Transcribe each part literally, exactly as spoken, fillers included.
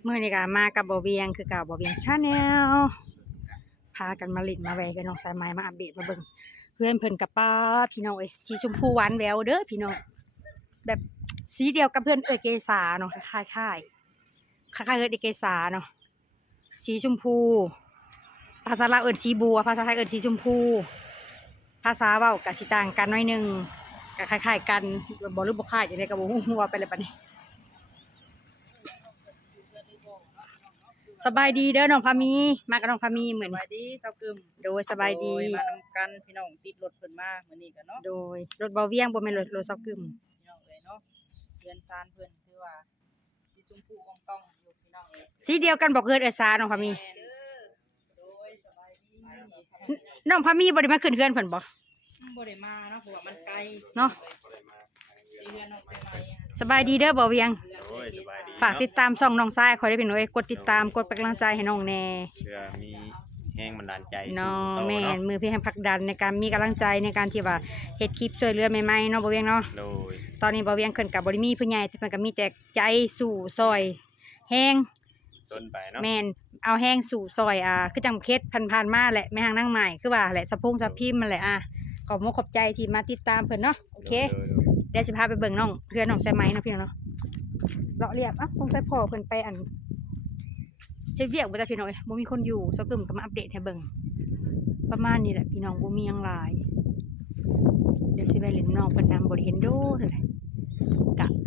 มื้อนี้ก็มากับบ่เวียงคือเก่าบ่เวียง Channel พากันมาเล่นมาแหวกับน้องสายไหมมาอัปเดตมาเบิ่งเพื่อนเพิ่นกับป้าพี่น้องเอ้ยสีชมพูหวานแหววเด้อพี่น้องแบบสีเดียวกับเพื่อนเอ้ยเกษาเนาะคล้ายๆคล้ายคล้ายๆเอ้ยเกษาเนาะสีชมพูภาษาลาวเอิ้นสีบัวภาษาไทยเอิ้นสีชมพูภาษาเว้าก็สิต่างกันหน่อยนึงก็คล้ายๆกันบ่หรือบ่คล้ายจังได๋ก็บ่ฮู้ว่าไปเลยบัดนี้สบายดีเด้อน้องพามีมากับน้องพามีเหมือนสบายดีเซากึมโดยสบายดีโมานำกันพี่น้องติดรถเพิ่นมามื้อนี้กันเนาะโดยรถเบาเวียงบ่แม่นรถรถเซากึมพี่น้องเอ้ยเนาะเรือนซานเพิ่นคือว่าสีชมพูอ่องต้องอยู่พี่น้องเอ้ยสีเดียวกันบ่เกิดเอซาน้องพามีแม่นโดยสบายดีน้องพามีบ่ได้มาขึ้นเฮือนเพิ่นบ่บ่ได้มาเนาะเพราะว่ามันไกลเนาะสิเรือนน้องใส่ไหมสบายดีเด้อเบาเวียงโอ้ยสบายดีฝากติดตามช่องน้องทรายขอได้เป็นหน่วยกดติดตามกดเป็นกำลังใจให้น้องแน่เพื่อมีแห้งบันดาลใจเนาะสู่แม่โตนเนาะมือพี่ให้ผลักดันในการมีกำลังใจในการที่ว่าเฮ็ดคลิปช่วยเหลือใหม่ๆเนาะเบาเวียงเนาะโดยตอนนี้เบาเวียงเพิ่นก็บ่ได้มีผู้ใหญ่แต่เพิ่นก็มีแต่ใจสู่ซอยแฮงต้นไปเนาะแม่นเอาแห้งสู่ซอยอ่าคือจังเคสผ่านๆมาแหละแม่หางนางใหม่คือว่าแหละสะพงสะพิมพ์มันแหละอ่ะขอบมุกขอบใจที่มาติดตามเพิ่นเนาะโอเคโดยโดยเดี๋ยวสิพาไปเบิ่งน้องเพื่อนน้องใส่ไหมเนาะพี่น้องเนาะเลาะเรียบอ่ะสงสัยพ่อเพิ่นไปอันเฮ็ดเวียกบ่จ้ะพี่น้องเอ้ยบ่มีคนอยู่สักตึมก็มาอัปเดตให้เบิ่งประมาณนี้แหละพี่น้องบ่มีหยังหลาย เดี๋ยวสิไปเล่นน้องเพิ่นนำบ่ได้เห็นโดนนั่นแหละกะ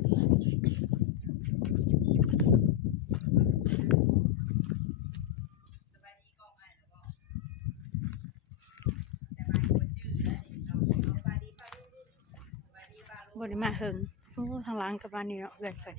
บ่ได้มาเฮิงโอ้ทางหลังกับบ้านนี่เนาะเพื่อนเพิ่น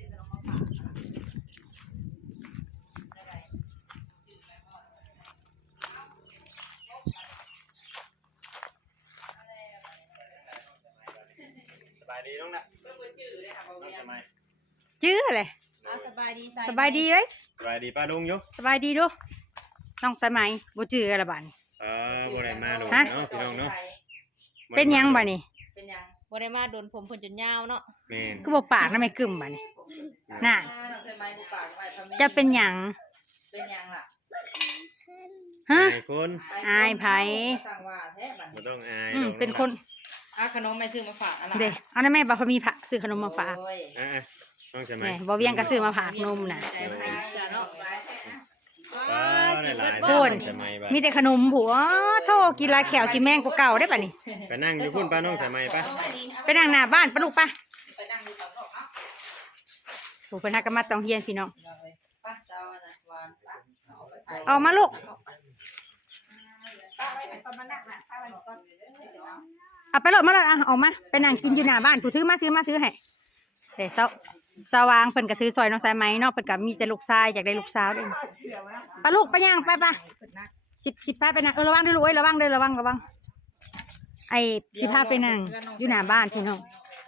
สบายดีน้องน่ะเพิ่นบ่ชื่อเลยค่ะบ่น้องเวียงทำไมจื้อเลยอ่าสบายดีสบายดีเอ้ยสบายดีป้าลุงอยู่สบายดีดูน้องสายไหมบ่จื้อกันละบาดนี้เออบ่ได้มาโดนฮะเนาะพี่น้องเนาะเป็นหยังบาดนี้เป็นหยังบ่ได้มาโดนผมเพิ่นจนยาวเนาะแม่นคือบ่ปากนำไม่กึ่มบาดนี้ น่ะอ่าน้องใส่ไหมผู้ปากไว้พะมีจะเป็นหยังเป็นหยังล่ะฮะไอ้คนอายไผสั่งว่าแท้บัดบ่นี้ต้องอายอืมดอกเป็นคนอ่ะขนมแม่ซื้อมาฝากอะไรเด้เอาได้แม่บ่พอมีผักซื้อขนมมาฝากโอ้ยอ่ะๆน้องทำไมแหน่บ่เวียงก็ซื้อมาฝากนมน่ะใจพายจ้ะเนาะป้าได้หลายโคนทำไมบ้ามีแต่ขนมผัวโทกินหลายแขวสิแม่งกว่าเก่าได้ป่ะนี่ไปนั่งอยู่พุ่นป้าน้องทำไมป้าไปนั่งหน้าบ้านปะลูกปะไปนั่งดูต่อเนาะโหเพิ่นฮักกันมาต้องเฮียนพี่น้องป้าเจ้าน่ะวานป้าเอาไปถ่ายเอามาลูกป้าไว้ตอนมานั่งน่ะป้าไว้ก่อนเดี๋ยวเอาเอาไปโหลดมาเลยอ่ะออกมาไปนั่งกินอยู่หน้าบ้านผู้ซื้อมาซื้อมาซื้อให้แต่สวสว่างเพิ่นก็ถือซอยน้องสายไหมเนาะเพิ่นก็มีแต่ลูกชายอยากได้ลูกสาวเด้ไปลูกไปย่างไปไปสิบสิบพาไปนั่งเออระวังด้วยลูกเอ้ยระวังเด้อระวังระวังไอ้สิพาไปนั่งอยู่หน้าบ้านพี่น้อง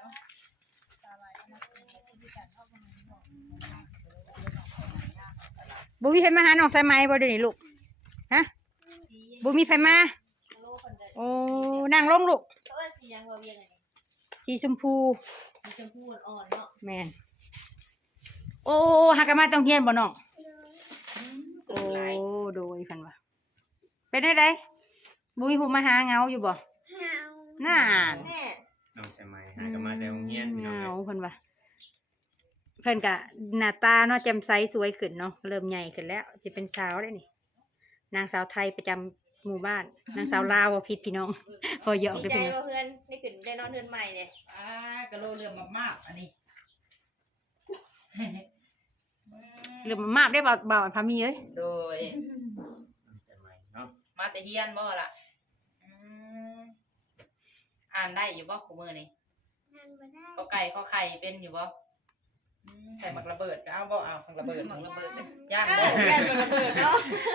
บ่มีใครมาหาน้องสายไหมบ่เดี๋ยวนี้ลูกฮะบ่มีใครมาโอ้นั่งลงลูกเพราะว่าสียังเราเวียงอันนี้สีชมพูสีชมพูอ่อนๆเนาะแม่นโอ้หักกันมาต้องเฮียนบ่น้องโอ้โดยเพิ่นว่าเป็นได้ไดบ่มีผู้มาหาเหงาอยู่บ่น่าแน่น้องทำไมหากันมาแต่โรงเรียนพี่เหน้องงาเอ้ยเพิ่นว่าเพิ่นก็หน้าตาเนาะแจ่มใสสวยขึ้นเนาะเริ่มใหญ่ขึ้นแล้วจะเป็นสาวแล้วนี่นางสาวไทยประจำหมู่บ้านนางสาวลาวบ่ผิดพี่น้อง พอหยอกดีเด้อใจพี่น้องว่าเพื่อนได้ขึ้นได้นอนเดือนใหม่เนี่ยอ่ากะโลเรือมากๆอันนี้เริ่มมากได้บ่บ่พามีเอ้ยโดยน้องทำไมเนาะมาแต่เฮียนบ่ล่ะอืมอ่านได้อยู่บ่คู่มือนี่ก็ไก่ก็ไข่เป็นอยู่บ่อืมใส่หมักระเบิดเอาบ่เอาหมักระเบิดหมักระเบิดเลยย่างบ่ย่างหมักระเบิดเนาะ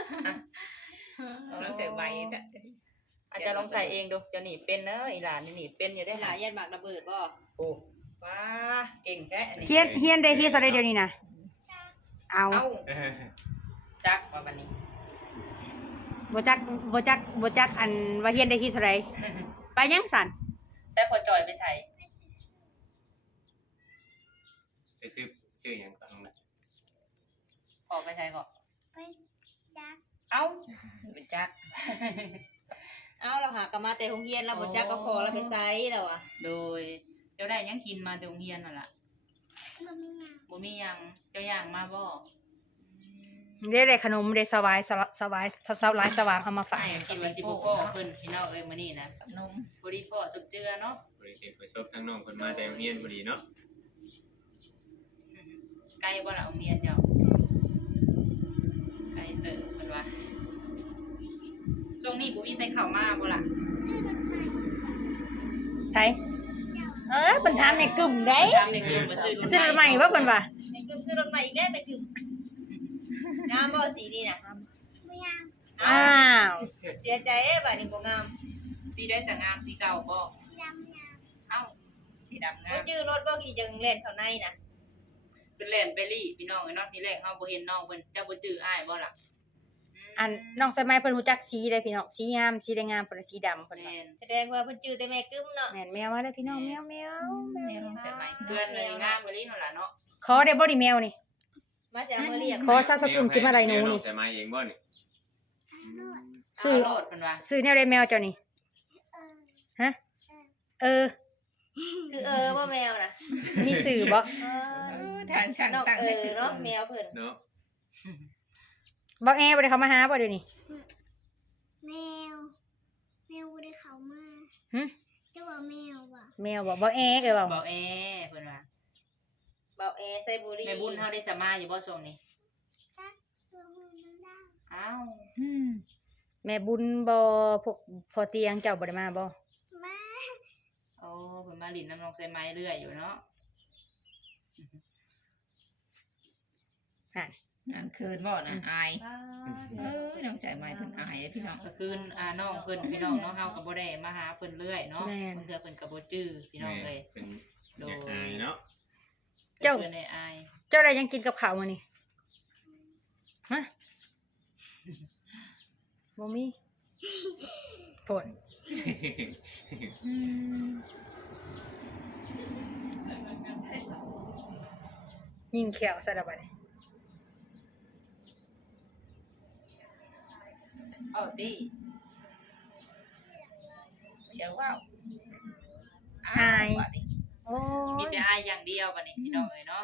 เราเจอใบแต่อาจจะลองใส่เองดูจะหนีเป็นเนอะอีหลานนี่หนีเป็นอยู่ได้หหลาลาย ยยันหมักระเบิดบ่โอ้ว้าเก่งแท้อันนี้เฮียนเฮียนได้เฮียนซะได้เดี๋ยวนี้นะเอาเอ้าจักว่าบัดนี้บ่จักบ่จักบ่จักอันว่าเฮียนได้ที่เท่าใดไปยังสั่นแต่พอจอยไปใส่ไปซื้อชื่อหยังก่อนน้องน่ะออกไปใช้ก่อนไปจักเอ้าเป็นจักเอาเราหากลับมาแต่โรงเรียนเราบ่จักก็พอเราไปไสแล้วอ่ะโดยเจ้าได้หยังกินมาแต่โรงเรียนนั่นล่ะบ่มีหยังบ่มีหยังเจ้าย่างมาบ่ได้ได้ขนมได้สวายสวสวายสวายสว่างเอามาฝาฝ่าก ยคิดว่าสิบ่พ่อเพิ่นพี่น้องเอ้ยมื้อนี้นะกับนมบ่ได้พ่อจุบเจือเนาะบริเวณไปซบทั้งน้องคนมาแต่โรงเรียนพอดีเนาะไกลบ่ล่ะโรงเรียนเจ้าไกลเติบเพิ่นว่าช่วงนี้บ่มีไปเข้ามาบ่ล่ะซื้อรถใหม่ไทยเออเพิ่นถามในกลุ่มได้ถามในกลุ่มว่าซื้อรถซื้อรถใหม่ว่าเพิ่นว่าในกึ่มซื้อรถใหม่อีกแล้วในกึ่มงามบ่สีนี่น่ะบ่ยังอ้าวเสียใจเด้บัดนี้บ่งามสีได้สงามสีเก่าบ่สีดำงามเอ้าสีดำงาบ่มจื้อรถบ่กี่จังเล่นเข้าในน่ะเป็นแล่นไปลี่พี่น้องเอ้ยเนาะทีแรกเฮาบ่เห็นน้องเพิ่นเจ้าบ่จื้ออ้ายบ่ล่ะอันน้องสมัยเพิ่นรู้จักสีได้พี่น้องสีงามสีได้งามเพิ่นว่าสีดำเพิ่นว่าแม่นแสดงว่าเพิ่นจื้อแต่แม่กึ่มเนาะแม่นแมวมาเลยพี่น้องแมวแมวแมวเนี่ยลงใส่ไหมเพื่อนเลยงามไปลี่นั่นล่ะเนาะขอได้บ่ดิแมวนี่มาสิเอามาเลี้ยงขอซะสักกลุ่มสิมาไดหนูนี่ใส่ไม้เองบ่นี่ซื้อโลดเพิ่นว่าซื้อแนวได้แมวเจ้านี่เออฮะเออชื่อเออบ่แมวน่ะมีสื่อบ่เอเอออทางช่างนอกตั้งเอได้อชื่อเนาะแมวเพิ่นเนาะบ่แอบ่ได้เข้ามาหาบ่เดี๋ยวนี้แมว แมวบ่ได้เข้ามาหึเจ้าว่าแมวว่ะแมวบ่บ่แอเอ้ยบ่บอกแอเพิ่นว่าเบาแอใส่บุหรี่แม่บุญเฮาได้สมาอยู่บ่ช่วงนี้ตัวมันดำอ้าวอืมแม่บุญบ่พวกพอเตียงเจ้าบ่ได้มาบ่มาโอ้เพิ่นมาลิ้นน้ำนองใส่ไม้เรื่อยอยู่เนาะหั่นงานคืนบ่นะอายอ่าเออน้องใส่ไหมเพิ่นอายเลยพี่น้องก็คืออ่าน้องเพิ่นพี่น้องเนาะเฮาก็บ่ได้มาหาเพิ่นเรื่อยเนาะแม่นเพิ่นเทื่อเพิ่นก็บ่จื้อพี่น้องเอ้ยเป็นอยากอายเนาะเจ้าเพิ่นได้อายเจ้าได้ยังกินกับข้าวมื้อนี้ฮะบ่มีโพดอืมยิงแขวซะแล้วบัดนี้เอาติเดี๋ยวว้าวอายว่าดิโอ้มียแต่อายอย่างเดียวบัดนี้พี่น้องเอ้ยเนาะ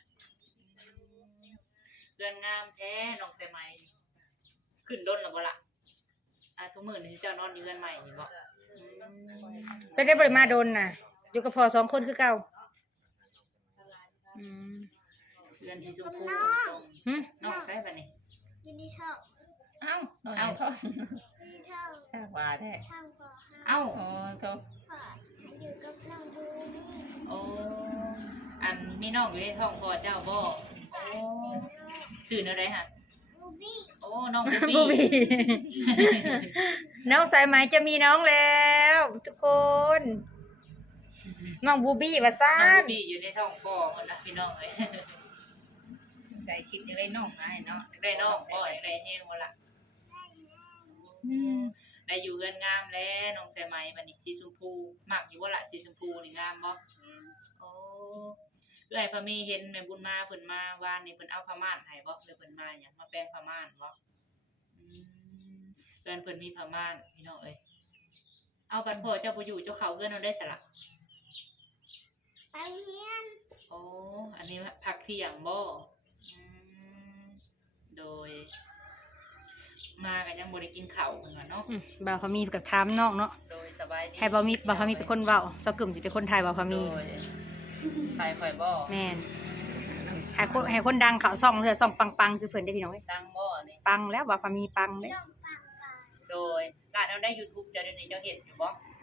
เรือนงามแท้น้องใส่ไม้ขึ้นดนแล้วบ่ล่ะอ่าทุกมื้อนี้เจ้านอนอยู่เรือนใหม่นี่บ่อืมไปได้บ่ได้มาโดนน่ะ อยู่กับพ่อสองคนคือเก่าอืมเรือนที่สุภูตรงหึน้องใส่บัดนี้อยู่ในช่องเอ้าน้องเอาท้องอยู่ในช่องทราบว่าแท้ทำขอห้าเอ้าโอ้โตขออยู่กับน้องบูนี่โอ้อันมีน้องอยู่ในท้องพ่อเจ้าบ่โอ้ชื่อแนวใดฮะบูบี้โอ้น้องบูบูบี้บี้น้องสายไหมจะมีน้องแล้ว ทุกคน น้องบูบี้ว่าซ่าน้องนบูบี้อยู่ในท้องพ่อเพิ่นน่ะพี่น้องเอ้ยใส่คลิปจะได้น้องนะเนาะได้น้องพ่อได้แฮงบ่ล่ะอืมได้อยู่เรือนงามแล้วน้องใส่ไหมบัดนี้สีชมพูมักอยู่บ่ล่ะสีชมพูนี่งามบ่โอ้เอื้อยพะมีเห็นแม่บุญมาเพิ่นมาวานนี่เพิ่นเอาผ้าม่านให้บ่หรือเพิ่นมาหยังมาแปลงผ้าม่านบ่อืมเพิ่นเพิ่นมีผ้าม่านพี่น้องเอ้ยเอาบัดพ่อเจ้าบ่อยู่เจ้าเข้าเรือนเอาได้ซะล่ะไปเรียนโอ้อันนี้พักเที่ยงบ่อืมโดย มากันยังบ่ได้กินข้าวเพิ่นว่าเนาะอืมบ่าวพามีกับถามน้องเนาะโดยสบายดีให้บ่าวมีบ่าวพามีเป็นคนเว้าซอกึ่มสิเป็นคนไทยบ่าวพามีโดยไปข่อยบ่แม่นให้คนให้คนดังเขาซ่องเทื่อซ่องปังๆคือเพิ่นได้พี่น้องเอ้ยดังบ่นี่ปังแล้วบ่าวพามีปังเด้น้องปังปาโดยร้านเอาได้ YouTube เจ้าเดี๋ยวนี้เจ้าเฮ็ดอยู่บ่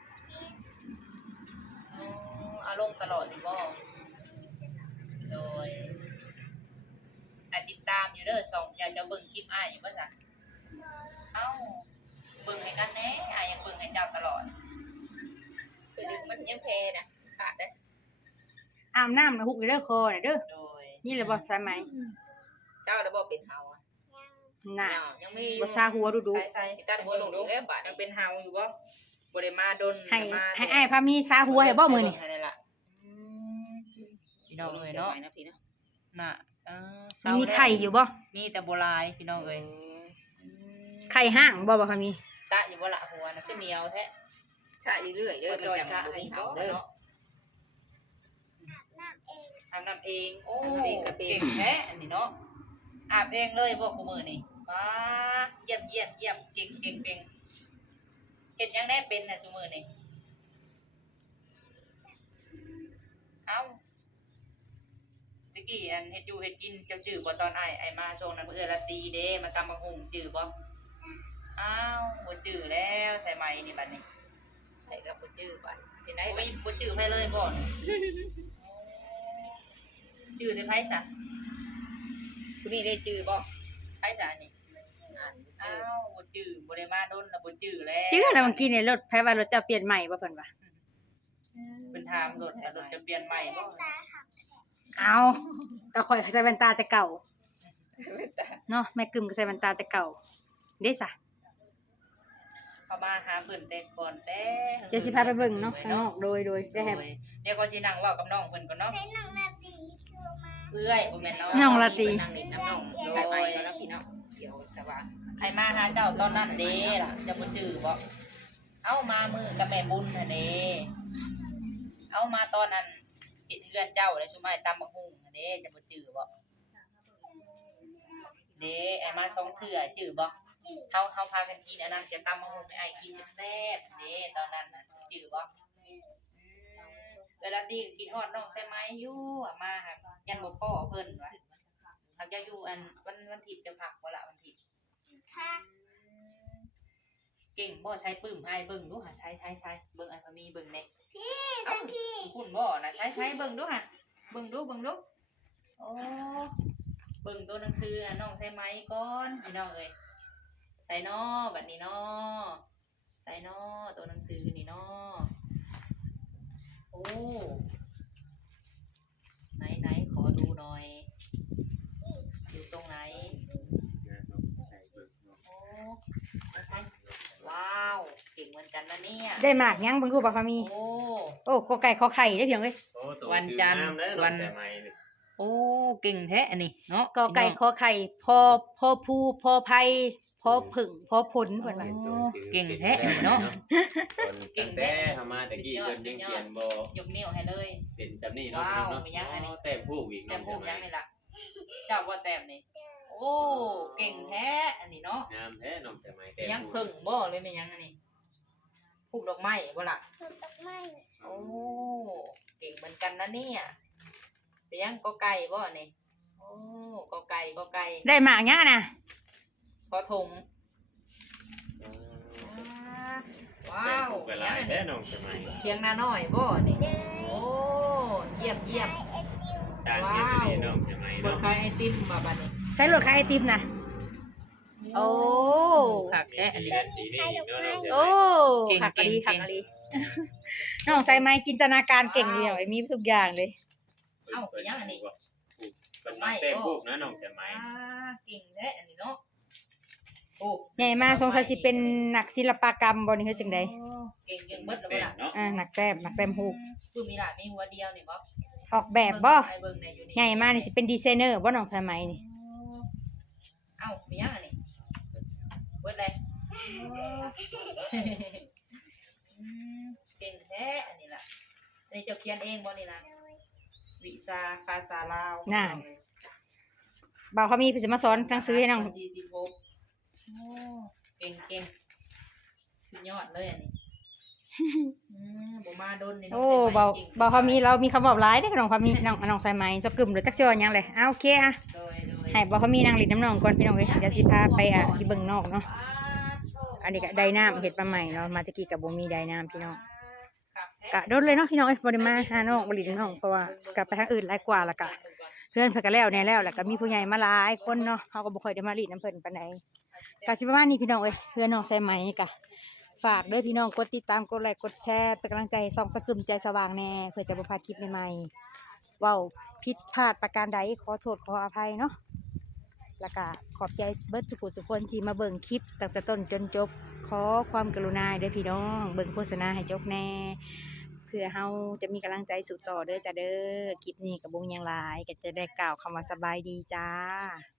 อ๋ออารมณ์ตลอดอยู่บ่โดยอันติดตามอยู่เด้อสองอยากจะเบิ่งคลิปอ้ายอยู่บ่จ๊ะเอ้าเบิ่งให้กันแหน่อ้ายยังเบิ่งให้เจ้าตลอดคือดึงมันยังเพน่ะขาดได้อาบน้ำนะฮุกอยู่เด้อคอน่ะเด้อโดยนี่แหละบ่สายไหมเจ้าแล้วบ่เป็นเฮาอะยังน่ะยังมีบ่ซาหัวดูใส่ใส่ตัดหัวลงดูแล้วบาดยังเป็นเฮาอยู่บ่บ่ได้มาดนๆให้มาให้อ้ายพามีซาหัวให้บ่มื้อนี้ให้ได้ล่ะอืมพี่น้องเอ้ยเนาะนะพี่เนาะน่ะเออเศมัร้านมีแล้วไข่อยู่บ่มีแต่โบราณพี่น้องเอ้ยไข่ห้างบ่บ่ค่ะมีสะอยู่บ่ละหัวน่ะคือเหนียวแท้ชะเรื่อยๆเด้อบ่มันจอยจังสะบ่ให้มีเขาเห่าเด้อเนาะน้ำเองอาบน้ำเองโอ้อาบน้ำเองก็เป็นเก่งแท้อันนี้เนาะอาบเองเลยบ่กูมื้อนี่มาเยี่ยมเยี่ยมเยี่ยมเก่งเก่งเก่งเฮ็ดหยังได้เป็นน่ะซุมื้อนี่เอ้าตะกี้อันเฮ็ดอยู่เฮ็ดกินเจ้าจื้อบ่ตอนอ้ายอ้ายมาส่งน้ำเอื้อละตีเด้มากำบักหุ่งจื้อบ่อ้าวบ่จื้อแล้วใส่ไหมนี่บัดนี้ไผก็บ่จื้อไปเป็นไดโอ้บัยดบ่จื้อไผเลยบ่จื้อได้ไผซะผู้นี้ได้จื้อบ่ไผซะนี่อ่านอ้าจื้อวบ่จื้อบ่ได้มาโดนแล้วบ่จื้อแล้วจื้อแล้วเมื่อกี้เนี่ยรถไผว่ารถจะเปลี่ยนใหม่บ่เพิ่นว่าเพิ่นถามรถว่ารถจะเปลี่ยนใหม่บ่ตาขับเอาก็ข่อยใส่แว่นตาแต่เก่าเนาะแม่กึมก็ใส่แว่นตาแต่เก่าเด้ซะเขามาหาเพิ่นแต่ก่อนแต่เดี๋ยวสิพาไปเบิ่งเนาะข้างนอกโดยโดยได้แฮบเดี๋ยวก็สินั่งเว้ากับน้องเพิ่นก่อนเนาะใช้หนังนาตีคือมาเอื้อยบ่แม่นเนาะน้องละตินั่งเล่นน้ำน้องสายไปแล้วนะพี่น้องเดี๋ยวสว่างใครมาหาเจ้าตอนนั้นเด้ล่ะจะบ่จื้อบ่เอามามือกับแม่บุญน่ะเด้เอามาตอนนั้นเฮ็ดเรือนเจ้าแล้วชุมายตำบักหุ่งน่ะเด้จะบ่จื้อบ่เด้ไอ้มาสองเทื่อจื้อบ่จืดเฮาเฮาพากันกินอันนั้นจะตำมะฮงไปไอ้กินแซ่บเด้ตอนนั้นน่ะจื้อบ่อืมเวลาที่กินฮอดน้องใส่ไม้อยู่อะมาหายันบ่พ้อเพิ่นว่าหากจะอยู่อันวันวันอาทิตย์จะพักบ่ล่ะวันอาทิตย์ค่ะเก่งบ่ใช้ปื้มให้เบิ่งดูหาใช้ใช้ใช้เบิ่งไอ้พะมีเบิ่งแน่พี่เอ้าตะกี้คุณบ่น่ะใช้ใช้เบิ่งดูหะเบิ่งดูเบิ่งดูโอ้เบิ่งตัวหนังสืออ่ะน้องใส่ไม้ก่อนพี่น้องเอ้ยใส่น้อบัดนี้น้อใส่น้อตัวหนังสือนี่น้อโอ้ไหนไหนขอดูหน่อยอยู่ตรงไหนโอ้ใช่ว้าวเก่งเหมือนกันนะเนี่ยได้หมากยังเบิ่งรูปบ่ค่ะมีโอ้โอ้กอไก่ขอไข่ได้อพี่น้องเอ้ยโอ้ตัววันจันทร์ชื่อามแล้ววันน้องสายไหมนี่โอ้เก่งแท้อันนี้เนาะกอไก่ขอไข่พอพอภูพอไผพอผึ่งพอผลเพิ่นว่าป็นตัวชื่อเก่งแท้เนาะคนตั้งแต่ทำมาแต่กี้เพิ่นยังเปลี่ยนบ่ยกนิ้วให้เลยเป็นจำนี่เนาะว้าวเนาะมียังอันนี้แต่ผู้อีกแต้เนาะมพูกยังนี่ล่ะเจ้าว่าแต้มนี่โอ้เก่งแท้อันนี้เนาะงามแท้น้องสายไหมแต่มียังผู้พึ่งบ่เลยมียังอันนี้พูกดอกไม้บ่ล่ะถูกตกไม้โอ้เก่งเหมือนกันนะเนี่ยมียังกอไก่บ่นี่โอ้กอไก่กอไก่ได้หมากยังอะน่ะขอถุงอืมว้าแต่วผู้ก็หลายแท้น้องสายไหมเพียงนาน้อยบ่นี่โอ้เยี่ยมเยี่ยมไอเอ็นดิวสร้างเฮ็ดให้ดีน้องสายไหมคนเนาะขายไอติมบ่บัดนี้ใช้รถขายไอติมน่ะ โอ้คักมีแท้สีอันนี้แดงสีนี่อีกเนาะน้องสายไหมโอ้เก่งหักกะลีเก่หักงกะลีน้องใส่ไม้จินตนาการเก่งเดียวไอ้มีทุกอย่างเลยเอ้าเป็นยังอันนี้เป็นมาเต็มผู้นะน้องสายไหมอ่าเก่งแท้อันนี้เนาะโอ้ใหญ่มาสงสัยสิเป็นนักศิลปกรรมบ่นี่เฮ็ดจังได๋เก่งเก่งเบิดแล้วเต็บ่มล่ะเนาะอ่านักแต้มนักแต้มฮูกคือมีหลานมีหัวเดียวนี่บ่ออกแบบบ่ไอ้เบิ่งในอยู่นี่ใหญ่มานี่สิเป็นดีไซเนอร์บ่น้องสมัยนี่เอ้ามียังอันนี้เบิดเลยอืมเก่งแท้อันนี้ล่ะอันนี้เจ้าเขียนเองบ่นี่ล่ะวิชาภาษาลาวบ่าวเขามีเพิ่นสิมาสอนหนังสือให้น้องวันที่สิบหกโอ้เก่งเก่งสุดยอดเลยอันนี้อืมบ่มาโดนนี่น้งโอ้ใส่ไม้บ่าวก่งบ่าวเขามีเรามีคำบอกหลายเด้อน้องเขามีน้องน้องสายไหมสกึมหรือจักสิว่าหยังแหละอ้าโอเคอ่ะโดยโดยให้บ่าวเขามีนางลิ้นน้ำน้องก่อนพี่น้องเอ้ยเดี๋ยวสิพาไปอ่ะที่เบิ่งนอกเนาะ อันนี้ก็ไดน้ำเฮ็ดมาใหม่เนาะมาตะกี้ก็บ่มีไดน้ำพี่น้อง กะโดนเลยเนาะพี่น้องเอ้ยบ่ได้มาหาน้องบ่ลิ้นน้องเพราะว่ากลับไปทางอื่นหลายกว่าแล้วก็เพื่อนเพิ่นก็แล้วแน่แล้วแล้วก็มีผู้ใหญ่มาหลายคนเนาะเฮาก็บ่ค่อยได้มาลิ้นน้ำเพิ่นปานใดก็สิประมาณนี้พี่น้องเอ้ยเพื่อนน้องใส่ไหมก็ฝากเด้อพี่น้องกดติดตามกดไลค์กดแชร์เป็นกำลังใจให้ส่องสกึมใจสว่างแน่เพื่อจะบ่พลาดคลิปใหม่ๆเว้าผิดพลาดประการใดขอโทษขออภัยเนาะแล้วก็ขอบใจเบิดทุกผู้ทุกคนที่มาเบิ่งคลิปตั้งแต่ต้นจนจบขอความกรุณาเด้อพี่น้องเบิ่งโฆษณาให้จบแน่เพื่อพื่อเฮาจะมีกำลังใจสู้ต่อเด้อจ้าเด้อคลิปนี้ก็บ่มีหยังหลายก็จะได้กล่าวคำว่าสบายดีจ้า